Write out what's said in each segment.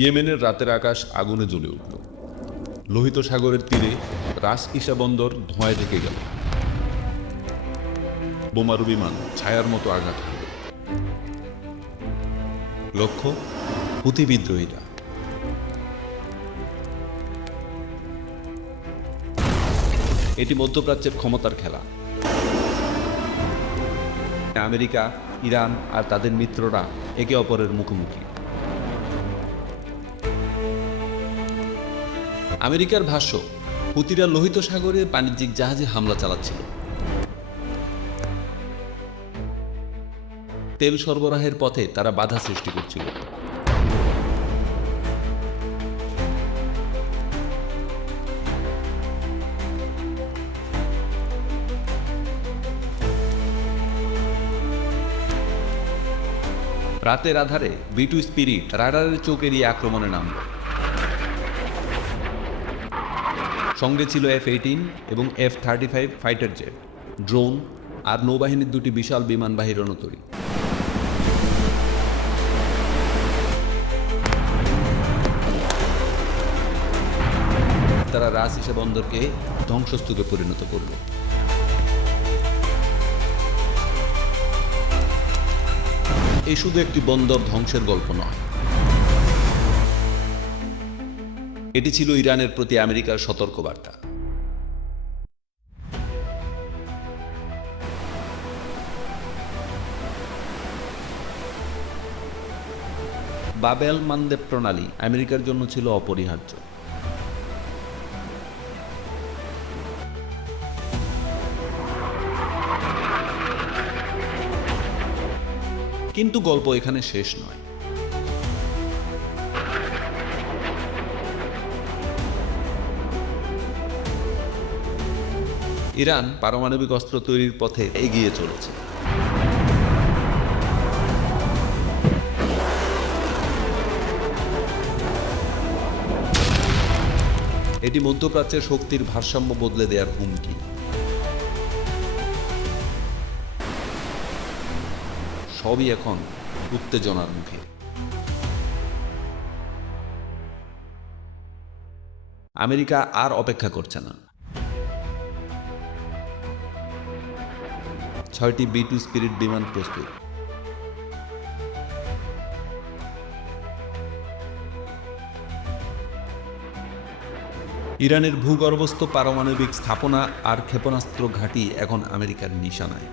ইয়েমেনের রাতের আকাশ আগুনে জ্বলে উঠল। লোহিত সাগরের তীরে রাস ইসা বন্দর ধোঁয়ায় ঢেকে গেল। বোমারু বিমান ছায়ার মতো আঘাত করল লক্ষ্য, হুতি বিদ্রোহীরা। এটি মধ্যপ্রাচ্যের ক্ষমতার খেলা। আমেরিকা, ইরান আর তাদের মিত্ররা একে অপরের মুখোমুখি। আমেরিকার ভাষ্য হুতিরা লোহিত সাগরে বাণিজ্যিক জাহাজে হামলা চালাচ্ছিল। তেল সরবরাহের পথে তারা বাধা সৃষ্টি করছিল। রাতের আধারে বিটু স্পিরিট রাডারের চোখ এড়িয়ে আক্রমণে নামল। সঙ্গে ছিল এফ এইটিন এবং F thirty five fighter jet drone আর নৌবাহিনীর দুটি বিশাল বিমানবাহী রণতরী তারা রাস ইসে বন্দরকে ধ্বংসস্তূপে পরিণত করল। এই শুধু একটি বন্দর ধ্বংসের গল্প নয় এটি ছিল ইরানের প্রতি আমেরিকার সতর্কবার্তা। বাবেল মানদেব প্রণালী আমেরিকার জন্য ছিল অপরিহার্য। কিন্তু গল্প এখানে শেষ নয়। ইরান পারমাণবিক অস্ত্র তৈরির পথে এগিয়ে চলেছে। এটি মধ্যপ্রাচ্যের শক্তির ভারসাম্য বদলে দেওয়ার হুমকি। সবই এখন উত্তেজনার মুখে। আমেরিকা আর অপেক্ষা করছে না। ছয়টি বি টু স্পিরিট বিমান প্রস্তুত। ইরানের ভূগর্ভস্থ পারমাণবিক স্থাপনা আর ক্ষেপণাস্ত্র ঘাঁটি এখন আমেরিকার নিশানায়।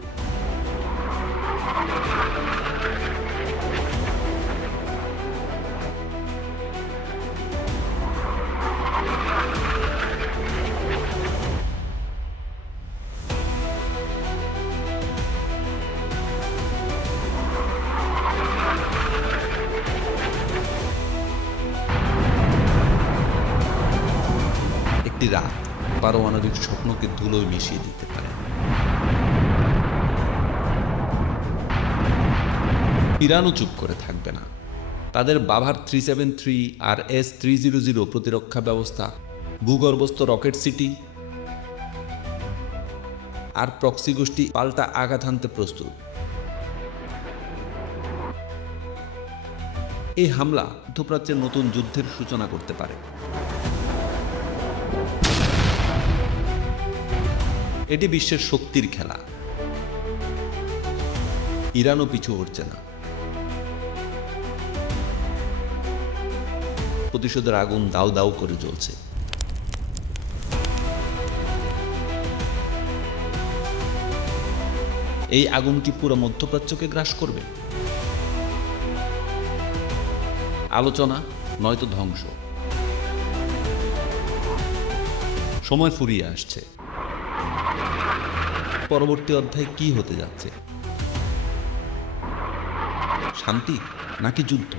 রাত পারমাণবিক স্বপ্নকে ধুলোয় মিশিয়ে দিতে পারে। ইরানও চুপ করে থাকবে না। তাদের বাভার থ্রি সেভেন থ্রি আর এস থ্রি জিরো জিরো প্রতিরক্ষা ব্যবস্থা, ভূগর্ভস্থ রকেট সিটি আর প্রক্সি গোষ্ঠী পাল্টা আঘাত হানতে প্রস্তুত। এই হামলা মধ্যপ্রাচ্যের নতুন যুদ্ধের সূচনা করতে পারে। এটি বিশ্বের শক্তির খেলা। ইরানও পিছু হচ্ছে না। প্রতিশোধের আগুন দাউ দাউ করে জ্বলছে। এই আগুন কি পুরো মধ্যপ্রাচ্যকে গ্রাস করবে। আলোচনা নয়তো ধ্বংস। সময় ফুরিয়ে আসছে। পরবর্তী অধ্যায় কি হতে যাচ্ছে? শান্তি নাকি যুদ্ধ?